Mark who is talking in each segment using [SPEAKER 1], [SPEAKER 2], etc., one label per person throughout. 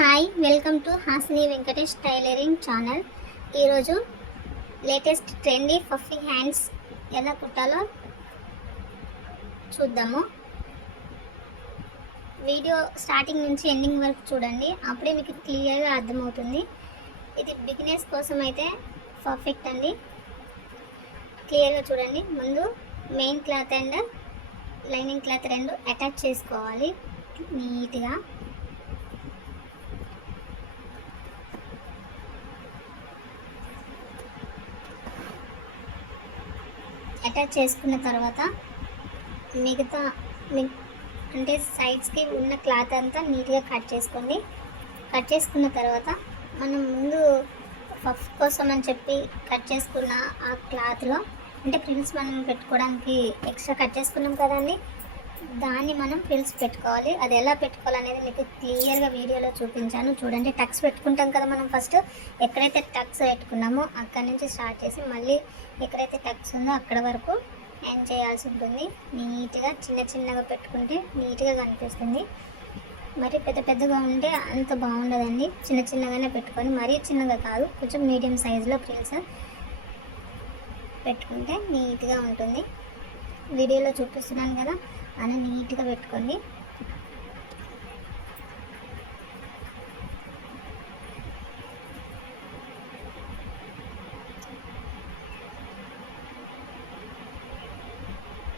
[SPEAKER 1] Hi welcome to Hasini Venkatesh tailoring channel ఈరోజు latest trendy puffy hands ఎలా కుట్టాలో చూద్దాము. వీడియో స్టార్టింగ్ నుంచి ఎండింగ్ వరకు చూడండి. అప్పుడే మీకు క్లియర్గా అర్థమవుతుంది. ఇది బిగినెస్ కోసం అయితే పర్ఫెక్ట్ అండి. క్లియర్గా చూడండి. ముందు main cloth and lining cloth రెండు అటాచ్ చేసుకోవాలి. నీట్గా. అటాచ్ చేసుకున్న తర్వాత మిగతా అంటే సైడ్స్కి ఉన్న క్లాత్ అంతా నీట్గా కట్ చేసుకోండి. కట్ చేసుకున్న తర్వాత మనం ముందు పఫ్ కోసం అని చెప్పి కట్ చేసుకున్న ఆ క్లాత్లో అంటే ప్రింట్స్ మనం పెట్టుకోవడానికి ఎక్స్ట్రా కట్ చేసుకున్నాం కదండి. దాన్ని మనం ప్రిల్స్ పెట్టుకోవాలి. అది ఎలా పెట్టుకోవాలనేది మీకు క్లియర్గా వీడియోలో చూపించాను. చూడండి టక్స్ పెట్టుకుంటాం కదా మనం ఫస్ట్. ఎక్కడైతే టక్స్ పెట్టుకున్నామో అక్కడి నుంచి స్టార్ట్ చేసి మళ్ళీ ఎక్కడైతే టక్స్ ఉందో అక్కడ వరకు ఎండ్ చేయాల్సి ఉంటుంది. నీట్గా చిన్న చిన్నగా పెట్టుకుంటే నీట్గా కనిపిస్తుంది. మరి పెద్ద పెద్దగా ఉంటే అంత బాగుండదండి. చిన్న చిన్నగానే పెట్టుకొని మరీ చిన్నగా కాదు కొంచెం మీడియం సైజులో ప్రిల్స్ పెట్టుకుంటే నీట్గా ఉంటుంది. వీడియోలో చూపిస్తున్నాను కదా అలా నీట్గా పెట్టుకోండి.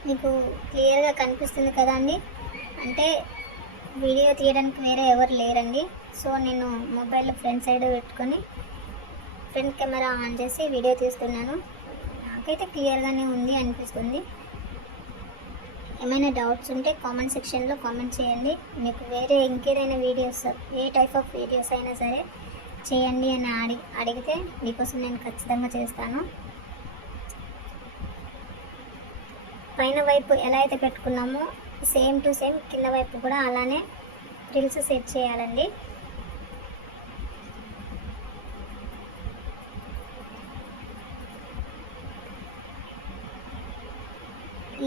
[SPEAKER 1] మీకు క్లియర్గా కనిపిస్తుంది కదా అండి? అంటే వీడియో తీయడానికి వేరే ఎవరు లేరండి. సో నేను మొబైల్ ఫ్రంట్ సైడ్ పెట్టుకొని ఫ్రంట్ కెమెరా ఆన్ చేసి వీడియో తీస్తున్నాను. నాకైతే క్లియర్గానే ఉంది అనిపిస్తుంది. ఏమైనా డౌట్స్ ఉంటే కామెంట్ సెక్షన్లో కామెంట్ చేయండి. మీకు వేరే ఇంకేదైనా వీడియోస్ ఏ టైప్ ఆఫ్ వీడియోస్ అయినా సరే చేయండి అని అడి అడిగితే మీకోసం నేను ఖచ్చితంగా చేస్తాను. పైన వైపు ఎలా అయితే పెట్టుకున్నామో సేమ్ టు సేమ్ కింద వైపు కూడా అలానే రిల్స్ సెట్ చేయాలండి.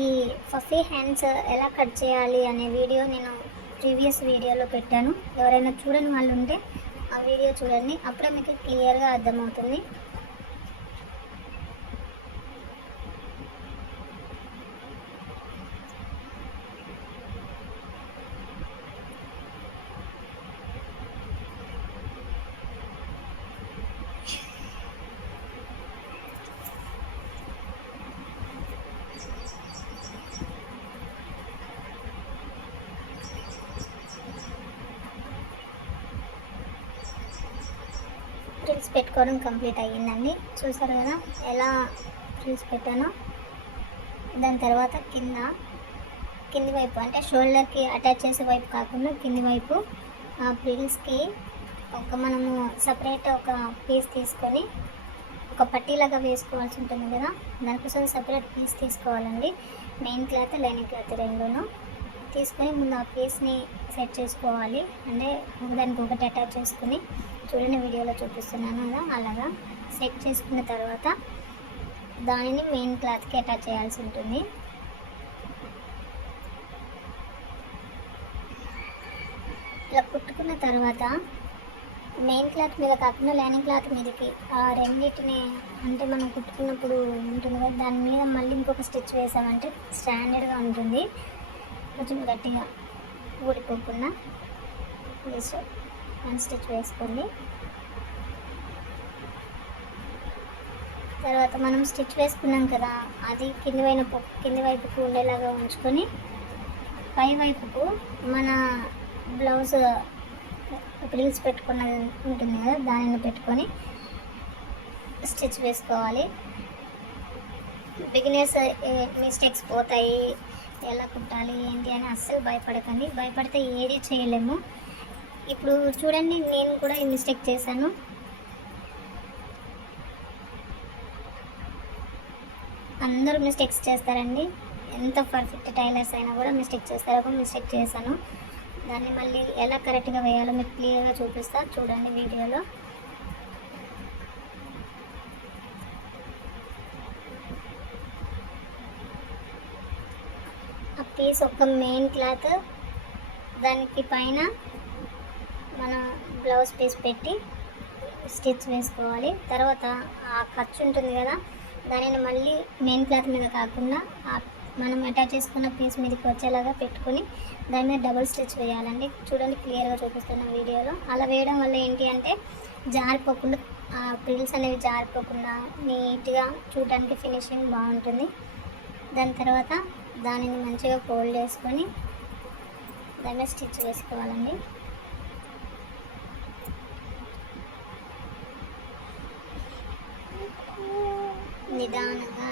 [SPEAKER 1] ఈ ఫఫీ హ్యాండ్స్ ఎలా కట్ చేయాలి అనే వీడియో నేను ప్రీవియస్ వీడియోలో పెట్టాను. ఎవరైనా చూడని వాళ్ళు ఉంటే ఆ వీడియో చూడండి. అప్పుడే మీకు క్లియర్గా అర్థమవుతుంది. పెట్టుకోవడం కంప్లీట్ అయ్యిందండి. చూసారు కదా ఎలా ఫ్రిల్స్ పెట్టానో. దాని తర్వాత కింద కింది వైపు అంటే షోల్డర్కి అటాచ్ చేసే వైపు కాకుండా కింది వైపు ఆ ఫ్రిల్స్కి ఒక మనము సపరేట్ ఒక పీస్ తీసుకొని ఒక పట్టీలాగా వేసుకోవాల్సి ఉంటుంది కదా. దానికోసం సపరేట్ పీస్ తీసుకోవాలండి. మెయిన్ క్లాత్ లైనింగ్ క్లాత్ రెండును. తీసుకొని ముందు ఆ పీస్ని సెట్ చేసుకోవాలి. అంటే దానికి ఒకటి అటాచ్ చేసుకుని చూడండి వీడియోలో చూపిస్తున్నాను కదా అలాగా సెట్ చేసుకున్న తర్వాత దానిని మెయిన్ క్లాత్కి అటాచ్ చేయాల్సి ఉంటుంది. ఇలా కుట్టుకున్న తర్వాత మెయిన్ క్లాత్ మీద కాకుండా లైనింగ్ క్లాత్ మీదకి ఆ రెండింటిని అంటే మనం కుట్టుకున్నప్పుడు ఉంటుంది కదా దాని మీద మళ్ళీ ఇంకొక స్టిచ్ వేసామంటే స్టాండర్డ్గా ఉంటుంది. కొంచెం గట్టిగా ఊడిపోకుండా జస్ట్ వన్ స్టిచ్ వేసుకోండి. తర్వాత మనం స్టిచ్ వేసుకున్నాం కదా అది కింది వైపు కింది వైపుకు ఉండేలాగా ఉంచుకొని పై వైపుకు మన బ్లౌజ్ ప్రిల్స్ పెట్టుకున్నది ఉంటుంది కదా దానిని పెట్టుకొని స్టిచ్ వేసుకోవాలి. బిగినర్స్ మిస్టేక్స్ పోతాయి. ఎలా కుట్టాలి ఏంటి అని అస్సలు భయపడకండి. భయపడితే ఏది చేయలేము. ఇప్పుడు చూడండి నేను కూడా ఈ మిస్టేక్ చేశాను. అందరూ మిస్టేక్స్ చేస్తారండి. ఎంత పర్ఫెక్ట్ టైలర్స్ అయినా కూడా మిస్టేక్ చేస్తారు. ఒక మిస్టేక్ చేశాను. దాన్ని మళ్ళీ ఎలా కరెక్ట్గా వేయాలో మీకు క్లియర్గా చూపిస్తా. చూడండి వీడియోలో. పీస్ ఒక మెయిన్ క్లాత్ దానికి పైన మనం బ్లౌజ్ పీస్ పెట్టి స్టిచ్ వేసుకోవాలి. తర్వాత ఆ ఖర్చు ఉంటుంది కదా దానిని మళ్ళీ మెయిన్ క్లాత్ మీద కాకుండా ఆ మనం అటాచ్ చేసుకున్న పీస్ మీదకి వచ్చేలాగా పెట్టుకొని దాని మీద డబుల్ స్టిచ్ వేయాలండి. చూడండి క్లియర్గా చూపిస్తున్న వీడియోలో. అలా వేయడం వల్ల ఏంటి అంటే జారిపోకుండా ఆ ప్రిల్స్ అనేవి జారిపోకుండా నీట్గా చూడడానికి ఫినిషింగ్ బాగుంటుంది. దాని తర్వాత దానిని మంచిగా ఫోల్డ్ చేసుకొని దాన్ని స్టిచ్ వేసుకోవాలండి నిదానంగా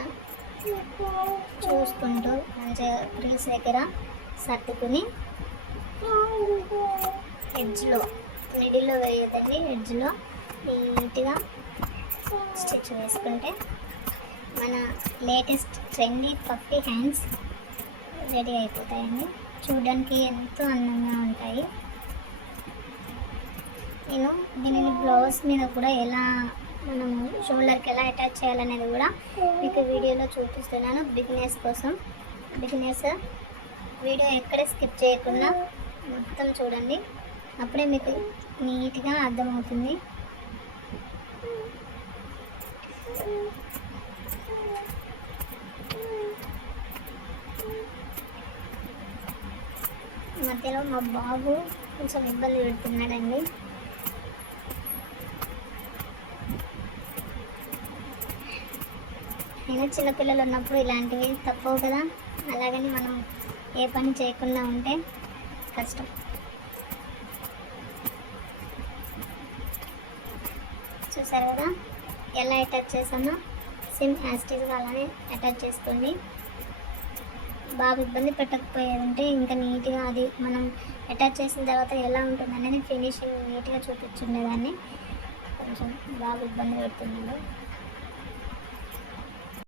[SPEAKER 1] చూసుకుంటూ మంచిగా ప్రిల్స్ దగ్గర సర్దుకుని ఎడ్జ్లో మిడిల్లో వేయదండి ఎడ్జ్లో నీట్గా స్టిచ్ వేసుకుంటే మన latest trendy puffy hands ready అయిపోతాయండి. చూడడానికి ఎంతో అందంగా ఉంటాయి. నేను దీనిని బ్లౌజ్ మీద కూడా ఎలా మనము షోల్డర్కి ఎలా అటాచ్ చేయాలనేది కూడా మీకు వీడియోలో చూపిస్తున్నాను. బిగినర్స్ కోసం. బిగినర్స్ వీడియో ఎక్కడ స్కిప్ చేయకుండా మొత్తం చూడండి. అప్పుడే మీకు నీట్గా అర్థమవుతుంది. మధ్యలో మా బాబు కొంచెం ఇబ్బంది పెడుతున్నాడండి. అయినా చిన్నపిల్లలు ఉన్నప్పుడు ఇలాంటివి తప్పవు కదా. అలాగని మనం ఏ పని చేయకుండా ఉంటే కష్టం. చూసారు కదా? ఎలా అటాచ్ చేసామో సిమ్ యాస్టీస్గా అలానే అటాచ్ చేసుకోండి బాగా ఇబ్బంది పెట్టకపోయారంటే ఇంకా నీట్గా అది మనం అటాచ్ చేసిన తర్వాత ఎలా ఉంటుంది అనేది ఫినిషింగ్ నీట్గా చూపించుండేదాన్ని. కొంచెం బాగా ఇబ్బంది పెడుతున్నాడు